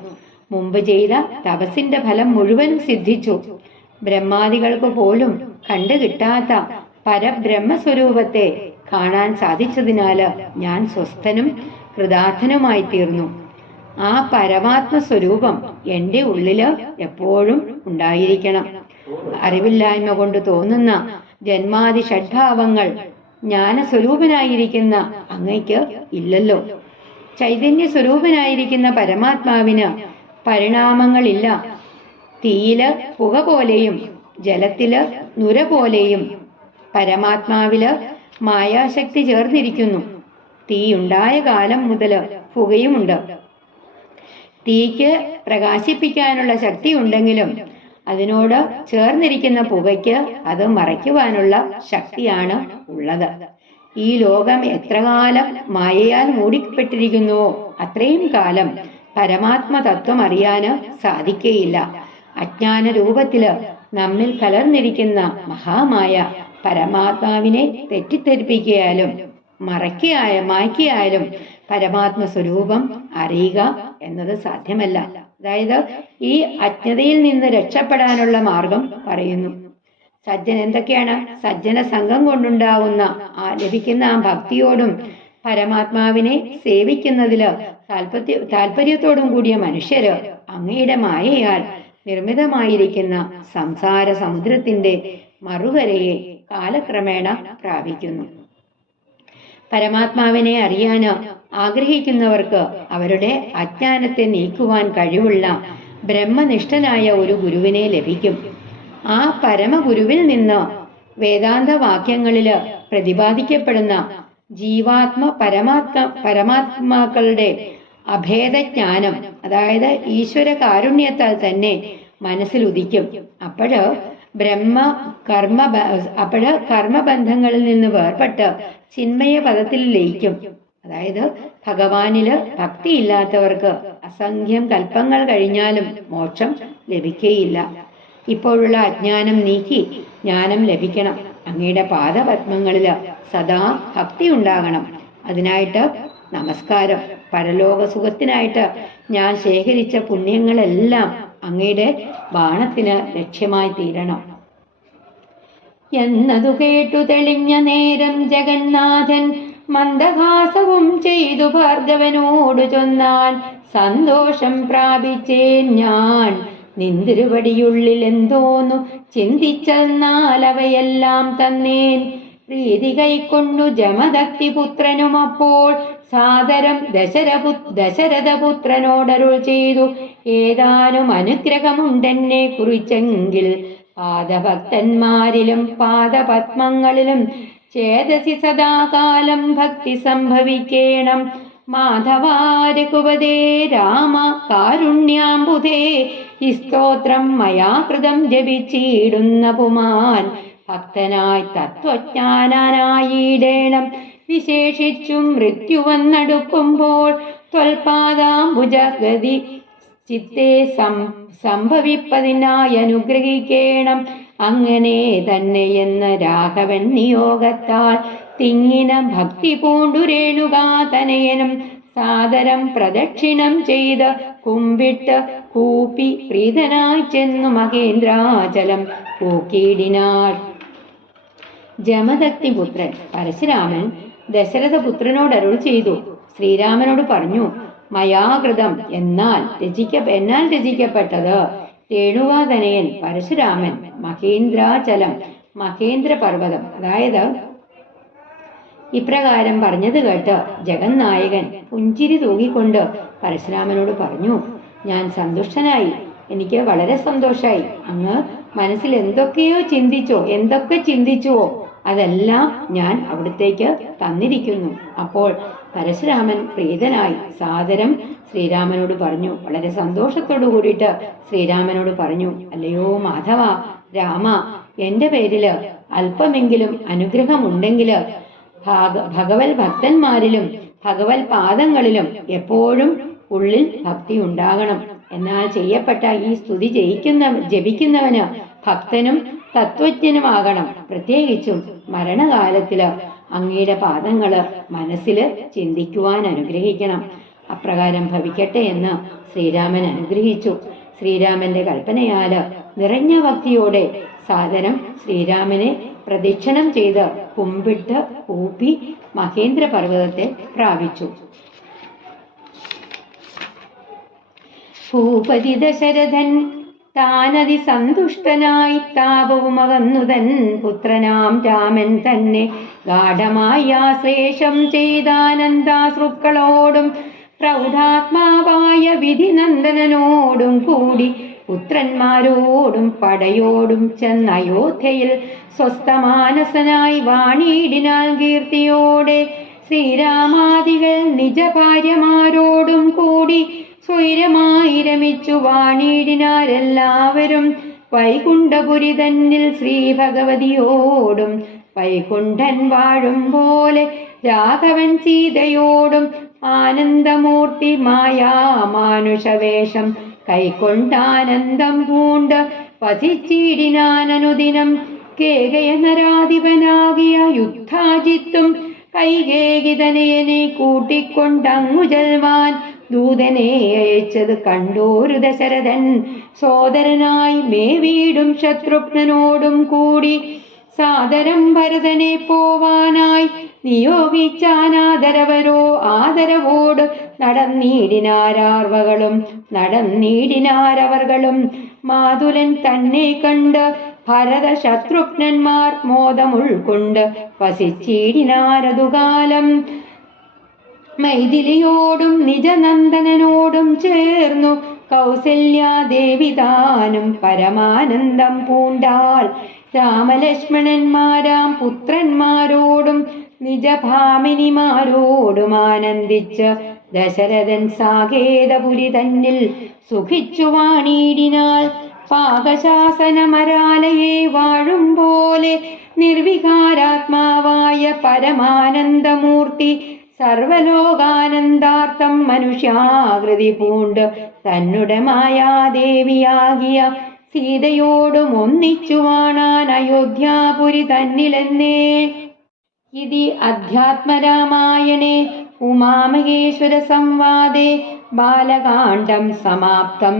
മുമ്പ് ചെയ്ത തപസ്സിന്റെ ഫലം മുഴുവനും സിദ്ധിച്ചു. ബ്രഹ്മാദികൾക്ക് പോലും കണ്ടുകിട്ടാത്ത പരബ്രഹ്മസ്വരൂപത്തെ കാണാൻ സാധിച്ചതിനാല് ഞാൻ സ്വസ്ഥനും കൃതാർത്ഥനുമായി തീർന്നു. ആ പരമാത്മ സ്വരൂപം എന്റെ ഉള്ളില് എപ്പോഴും ഉണ്ടായിരിക്കണം. അറിവില്ലായ്മ കൊണ്ട് തോന്നുന്ന ജന്മാദി ഷഡ്ഭാവങ്ങൾ ജ്ഞാനസ്വരൂപനായിരിക്കുന്ന അങ്ങയ്ക്ക് ഇല്ലല്ലോ. ചൈതന്യ സ്വരൂപനായിരിക്കുന്ന പരമാത്മാവിന് പരിണാമങ്ങളില്ല. തീയില് പുക പോലെയും ജലത്തില് നുര പോലെയും പരമാത്മാവില് മായാശക്തി ചേർന്നിരിക്കുന്നു. തീയുണ്ടായ കാലം മുതല് പുകയുമുണ്ട്. തീക്ക് പ്രകാശിപ്പിക്കാനുള്ള ശക്തി ഉണ്ടെങ്കിലും അതിനോട് ചേർന്നിരിക്കുന്ന പുകയ്ക്ക് അത് മറയ്ക്കുവാനുള്ള ശക്തിയാണ് ഉള്ളത്. ഈ ലോകം എത്ര കാലം മായയാൽ മൂടിപ്പെട്ടിരിക്കുന്നുവോ അത്രയും കാലം പരമാത്മ തത്വം അറിയാന് സാധിക്കുകയില്ല. അജ്ഞാന രൂപത്തില് നമ്മിൽ കലർന്നിരിക്കുന്ന മഹാമായ പരമാത്മാവിനെ തെറ്റിദ്ധരിപ്പിക്കയാലും മായ്ക്കയാലും പരമാത്മ സ്വരൂപം അറിയുക എന്നത് സാധ്യമല്ല. അതായത് ഈ അജ്ഞതയിൽ നിന്ന് രക്ഷപ്പെടാനുള്ള മാർഗം പറയുന്നു. സജ്ജൻ എന്തൊക്കെയാണ്? സജ്ജന സംഘം കൊണ്ടുണ്ടാകുന്ന ലഭിക്കുന്ന ആ ഭക്തിയോടും പരമാത്മാവിനെ സേവിക്കുന്നതില് താല്പര്യത്തോടും കൂടിയ മനുഷ്യര് അങ്ങയുടെ മായയാൽ നിർമ്മിതമായിരിക്കുന്ന സംസാര സമുദ്രത്തിന്റെ മറുകരയെ കാലക്രമേണ പ്രാപിക്കുന്നു. പരമാത്മാവിനെ അറിയാന് ആഗ്രഹിക്കുന്നവർക്ക് അവരുടെ അജ്ഞാനത്തെ നീക്കുവാൻ കഴിവുള്ള ബ്രഹ്മനിഷ്ഠനായ ഒരു ഗുരുവിനെ ലഭിക്കും. ആ പരമഗുരുവിൽ നിന്ന് വേദാന്ത വാക്യങ്ങളിൽ പ്രതിപാദിക്കപ്പെടുന്ന ജീവാത്മ പരമാത്മാക്കളുടെ അഭേദജ്ഞാനം, അതായത് ഈശ്വര കാരുണ്യത്താൽ തന്നെ മനസ്സിൽ ഉദിക്കും. അപ്പോഴ് കർമ്മബന്ധങ്ങളിൽ നിന്ന് വേർപെട്ട് ചിന്മയ പദത്തിൽ ലയിക്കും. അതായത് ഭഗവാനില് ഭക്തിയില്ലാത്തവർക്ക് അസംഖ്യം കൽപ്പങ്ങൾ കഴിഞ്ഞാലും മോക്ഷം ലഭിക്കുകയില്ല. ഇപ്പോഴുള്ള അജ്ഞാനം നീക്കി ജ്ഞാനം ലഭിക്കണം. അങ്ങയുടെ പാദപത്മങ്ങളില് സദാ ഭക്തി ഉണ്ടാകണം. അതിനായിട്ട് നമസ്കാരം. പരലോക സുഖത്തിനായിട്ട് ഞാൻ ശേഖരിച്ച പുണ്യങ്ങളെല്ലാം അങ്ങയുടെ ബാണത്തിന് ലക്ഷ്യമായി തീരണം എന്നതു കേട്ടു തെളിഞ്ഞ നേരം ജഗന്നാഥൻ മന്ദഹാസവും ചെയ്തു ഭാർഗവനോട് ചൊന്നാൻ, സന്തോഷം പ്രാപിച്ചേൻ ഞാൻ നിന്തിരുവടിയുള്ളിൽ എന്തോന്നു ചിന്തിച്ചെന്നാൽ അവയെല്ലാം തന്നേൻ. പ്രീതി കൈക്കൊണ്ടു ജമദഗ്നി പുത്രനും അപ്പോൾ സാദരം ദശരഥപുത്രനോടരുൾ ചെയ്തു, ഏതാനും അനുഗ്രഹമുണ്ടെന്നെ കുറിച്ചെങ്കിൽ പാദഭക്തന്മാരിലും പാദപത്മങ്ങളിലും ചേതസി സദാകാലം ഭക്തി സംഭവിക്കേണം. മാധവാരകുപതേ രാമ കാരുണ്യാംബുധേ ഈ സ്തോത്രം മയാ കൃതം ജപിച്ചിടുന്ന പുമാൻ ഭക്തനായി തത്വജ്ഞാനായിടേണം. വിശേഷിച്ചും മൃത്യു വന്നടുക്കുമ്പോൾ ത്വൽപാദാംബുജഗതി ചിത്തെ സംഭവിപ്പതിനായി അനുഗ്രഹിക്കേണം. അങ്ങനെ തന്നെയെന്ന് രാഘവൻ നിയോഗത്താൽ തിങ്ങിന ഭക്തി പൂണ്ടു രേണുകാതനയനും സാദരം പ്രദക്ഷിണം ചെയ്ത് കുമ്പിട്ട് കൂപ്പി പ്രീതനായി ചെന്നു മഹേന്ദ്രാചലം പൂക്കിയിടിനാൾ. ജമദഗ്നി പുത്രൻ പരശുരാമൻ ദശരഥപുത്രനോട് അരുൾ ചെയ്തു. ശ്രീരാമനോട് പറഞ്ഞു, മയാകൃതം എന്നാൽ രചിക്കപ്പെട്ടത് രേണുകാതനയൻ പരശുരാമൻ മഹേന്ദ്രാചലം മഹേന്ദ്ര പർവ്വതം, അതായത് ഇപ്രകാരം പറഞ്ഞത് കേട്ട് ജഗന്നായകൻ പുഞ്ചിരി തൂങ്ങിക്കൊണ്ട് പരശുരാമനോട് പറഞ്ഞു, ഞാൻ സന്തുഷ്ടനായി, എനിക്ക് വളരെ സന്തോഷായി. അങ്ങ് മനസ്സിൽ എന്തൊക്കെ ചിന്തിച്ചുവോ അതെല്ലാം ഞാൻ അവിടത്തേക്ക് തന്നിരിക്കുന്നു. അപ്പോൾ പരശുരാമൻ പ്രീതനായി സാദരം ശ്രീരാമനോട് പറഞ്ഞു. വളരെ സന്തോഷത്തോടു കൂടിയിട്ട് ശ്രീരാമനോട് പറഞ്ഞു, അല്ലയോ മാധവ രാമ, എന്റെ പേരില് അല്പമെങ്കിലും അനുഗ്രഹമുണ്ടെങ്കില് ഭഗവത് ഭക്തന്മാരിലും ഭഗവത് പാദങ്ങളിലും എപ്പോഴും ഉള്ളിൽ ഭക്തി ഉണ്ടാകണം. എന്നാൽ ചെയ്യപ്പെട്ട ഈ സ്തുതി ജപിക്കുന്നവന് ഭക്തനും തത്വജ്ഞനുമാകണം. പ്രത്യേകിച്ചും മരണകാലത്തില് അങ്ങയുടെ പാദങ്ങള് മനസ്സില് ചിന്തിക്കുവാൻ അനുഗ്രഹിക്കണം. അപ്രകാരം ഭവിക്കട്ടെ എന്ന് ശ്രീരാമൻ അനുഗ്രഹിച്ചു. ശ്രീരാമന്റെ കൽപ്പനയാല് നിറഞ്ഞ ഭക്തിയോടെ സാദരം ശ്രീരാമനെ പ്രദക്ഷിണം ചെയ്ത് കുമ്പിട്ട് കൂപ്പി മഹേന്ദ്ര പർവ്വതത്തെ പ്രാപിച്ചു. ഭൂപതി ദശരഥൻ താനതി സന്തുഷ്ടനായി താപവും അകന്നുതൻ പുത്രനാം രാമൻ തന്നെ ഗാഠമായി ആശ്ലേഷം ചെയ്താനന്ദാശ്രുക്കളോടും പ്രൗഢാത്മാവായ വിധിനന്ദനോടും കൂടി പുത്രന്മാരോടും പടയോടും ചെന്നയോധ്യയിൽ സ്വസ്ഥമാനസനായി വാണിയിടിനാൽ കീർത്തിയോടെ ശ്രീരാമാദികൾ നിജഭാര്യമാരോടും കൂടി സ്വൈരമായി രമിച്ചു വാണിയിടിനാരെല്ലാവരും. വൈകുണ്ഠപുരി തന്നിൽ ശ്രീ ഭഗവതിയോടും വൈകുണ്ഠൻ വാഴും പോലെ രാഘവൻ സീതയോടും ആനന്ദമൂർത്തി മായാമാനുഷവേഷം കൈക്കൊണ്ടാനന്ദം പൂണ്ട് വസിച്ചിടിനാനനുദിനം. കേകയനരാധിപനാകിയ യുദ്ധാജിത്തും കൈകേകിതനയനെ കൂട്ടിക്കൊണ്ടങ്ങു ചെൽവാൻ ദൂതനെ അയച്ചത് കണ്ടോരു ദശരഥൻ സോദരനായി മേവീടും ശത്രുഘ്നനോടും കൂടി സാദരം ഭരതനെ പോവാനായി നിയോഗിച്ചാനാദരവരോ ആദരവോട് നടന്നീടിനാരവർകളും മാതുലൻ തന്നെ കണ്ട് ഭരത ശത്രുഘ്നന്മാർ മോദം ഉൾക്കൊണ്ട് വസിച്ചിടിനാരതുകാലം. മൈഥിലിയോടും നിജനന്ദനോടും ചേർന്നു കൗസല്യാദേവി താനും പരമാനന്ദം പൂണ്ടാൾ. രാമലക്ഷ്മണന്മാരാം പുത്രന്മാരോടും നിജഭാമിനിമാരോടും ആനന്ദിച്ച് ദശരഥൻ സാകേതപുരി തന്നിൽ സുഖിച്ചു വാണിടിനാൾ. പാകശാസനമരാലയെ വാഴും പോലെ നിർവികാരാത്മാവായ പരമാനന്ദമൂർത്തി സർവലോകാനന്ദാർത്ഥം മനുഷ്യാകൃതി പൂണ്ട് തന്നുടെ മായാദേവിയാകിയ സീതയോടും ഒന്നിച്ചു കാണാൻ അയോധ്യാപുരി തന്നിലെന്നേ. ഇതി അധ്യാത്മരാമായണേ ഉമാമഹേശ്വര സംവാദേ ബാലകാണ്ഡം സമാപ്തം.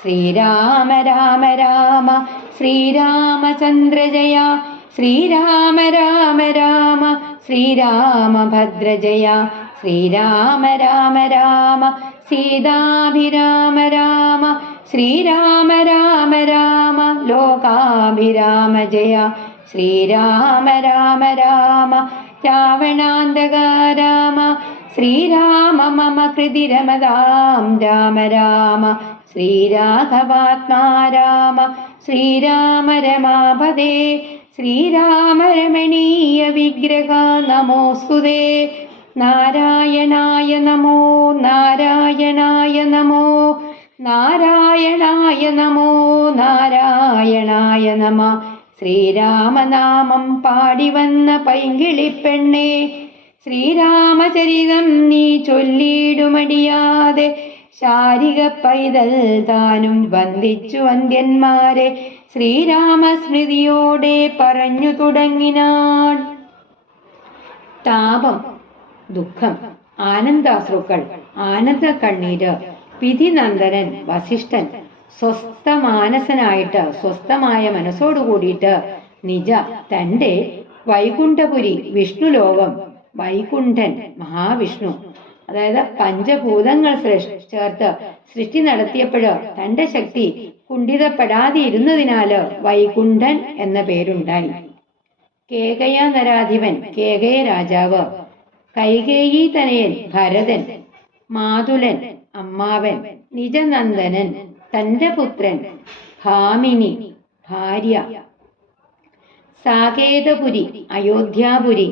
ശ്രീരാമ രാമ രാമ ശ്രീരാമചന്ദ്ര ജയ. ശ്രീരാമ രാമ രാമ ശ്രീരാമഭദ്ര ജയ. ശ്രീരാമ രാമ രാമ സീതാഭിരാമ രാമ. ശ്രീരാമ രാമ രാമ ലോകാഭിരാമ ജയ. ശ്രീരാമ രാമ രാമ രാവണാന്തക രാമ. ശ്രീരാമ മമ കൃതി രമതാം രാമ രാമ. ശ്രീരാഘവാത്മാ രാമ. ശ്രീരാമ രമാപദേ. ശ്രീരാമ രമണീയ വിഗ്രഹ നമോസ്തുതേ. നാരായണായ നമോ നാരായണായ നമോ നാരായണായ നമോ നാരായണായ നമ. ശ്രീരാമനാമം പാടിവന്ന പൈങ്കിളിപ്പെണ്ണേ, ശ്രീരാമചരിതം നീ ചൊല്ലിയിടുമടിയാതെ. ശാരിക പൈതൽ താനും വന്ദിച്ചു വന്ദ്യന്മാരെ ശ്രീരാമസ്മൃതിയോടെ പറഞ്ഞു തുടങ്ങിനാൻ. താപം, ദുഃഖം, ആനന്ദാശ്രുക്കൾ, ആനന്ദ കണ്ണീര്, വിധിനന്ദനൻ വസിഷ്ഠൻ സ്വസ്ഥമാനസനായിട്ട് സ്വസ്ഥമായ മനസ്സോടുകൂടിയിട്ട് നിജ തൻ്റെ വൈകുണ്ഠപുരി വിഷ്ണുലോകം, വൈകുണ്ഠൻ മഹാവിഷ്ണു, അതായത് പഞ്ചഭൂതങ്ങൾ ചേർത്ത് സൃഷ്ടി നടത്തിയപ്പോൾ തൻ്റെ ശക്തി കുണ്ഠിതപ്പെടാതെ ഇരുന്നതിനാല് വൈകുണ്ഠൻ എന്ന പേരുണ്ടായി. കേകയ നരാധിപൻ കേകയ രാജാവ്, കൈകേയി തനയൻ ഭരതൻ, മാതുലൻ അമ്മാവൻ, നിജനന്ദനൻ തന്റെ പുത്രൻ, ഭാമിനി ഭാര്യ, സാകേതപുരി അയോധ്യാപുരി,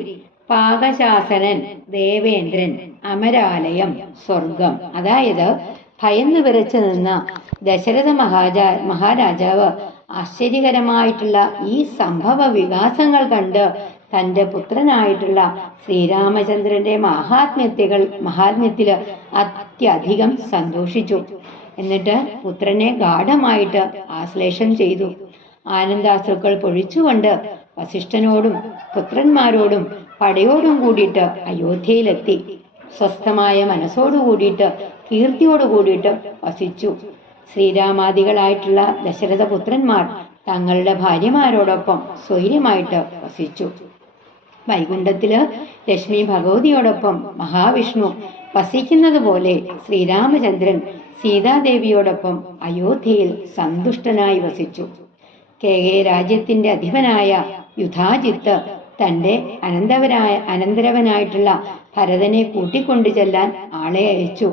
പാകശാസനൻ ദേവേന്ദ്രൻ, അമരാലയം സ്വർഗം. അതായത് ഭയന്നു വിറച്ചു നിന്ന ദശരഥ മഹാരാജാവ് ആശ്ചര്യകരമായിട്ടുള്ള ഈ സംഭവ വികാസങ്ങൾ കണ്ട് തൻ്റെ പുത്രനായിട്ടുള്ള ശ്രീരാമചന്ദ്രന്റെ മഹാത്മ്യത്തില് അത്യധികം സന്തോഷിച്ചു. എന്നിട്ട് പുത്രനെ ഗാഠമായിട്ട് ആശ്ലേഷം ചെയ്തു. ആനന്ദാശ്രുക്കൾ പൊഴിച്ചുകൊണ്ട് വസിഷ്ഠനോടും പുത്രന്മാരോടും പടയോടും കൂടിയിട്ട് അയോധ്യയിലെത്തി. സ്വസ്ഥമായ മനസ്സോടുകൂടിയിട്ട് കീർത്തിയോടുകൂടിയിട്ട് വസിച്ചു. ശ്രീരാമാദികളായിട്ടുള്ള ദശരഥ പുത്രന്മാർ തങ്ങളുടെ ഭാര്യമാരോടൊപ്പം സ്വൈര്യമായിട്ട് വസിച്ചു. വൈകുണ്ഠത്തില് ലക്ഷ്മി ഭഗവതിയോടൊപ്പം മഹാവിഷ്ണു വസിക്കുന്നത് പോലെ ശ്രീരാമചന്ദ്രൻ സീതാദേവിയോടൊപ്പം അയോധ്യയിൽ സന്തുഷ്ടനായി വസിച്ചു. കേകയ രാജ്യത്തിന്റെ അധിപനായ യുധാജിത്ത് തന്റെ അനന്തരവനായിട്ടുള്ള ഭരതനെ കൂട്ടിക്കൊണ്ടു ചെല്ലാൻ ആളെ അയച്ചു.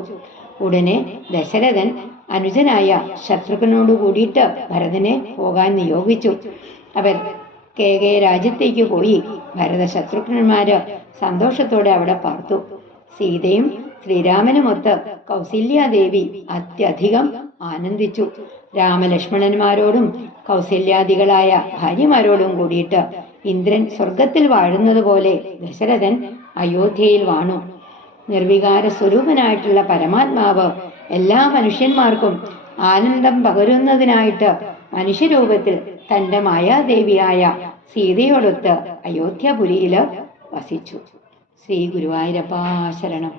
ഉടനെ ദശരഥൻ അനുജനായ ശത്രുഘ്നോട് കൂടിയിട്ട് ഭരതനെ പോകാൻ നിയോഗിച്ചു. അവർ കേകയ രാജ്യത്തേക്ക് പോയി. ഭരത ശത്രുഘ്നന്മാര് സന്തോഷത്തോടെ അവിടെ പാർത്തു. സീതയും ശ്രീരാമനുമൊത്ത് കൗസല്യാദേവി അത്യധികം ആനന്ദിച്ചു. രാമലക്ഷ്മണന്മാരോടും കൗസല്യാദികളായ ഭാര്യമാരോടും കൂടിയിട്ട് ഇന്ദ്രൻ സ്വർഗത്തിൽ വാഴുന്നത് പോലെ ദശരഥൻ അയോധ്യയിൽ വാണു. നിർവികാര സ്വരൂപനായിട്ടുള്ള പരമാത്മാവ് എല്ലാ മനുഷ്യന്മാർക്കും ആനന്ദം പകരുന്നതിനായിട്ട് മനുഷ്യരൂപത്തിൽ തന്റെ മായാദേവിയായ സീതയോടൊത്ത് അയോധ്യാപുരിയില് വസിച്ചു. ശ്രീ ഗുരുവായൂരപ്പാ ശരണം.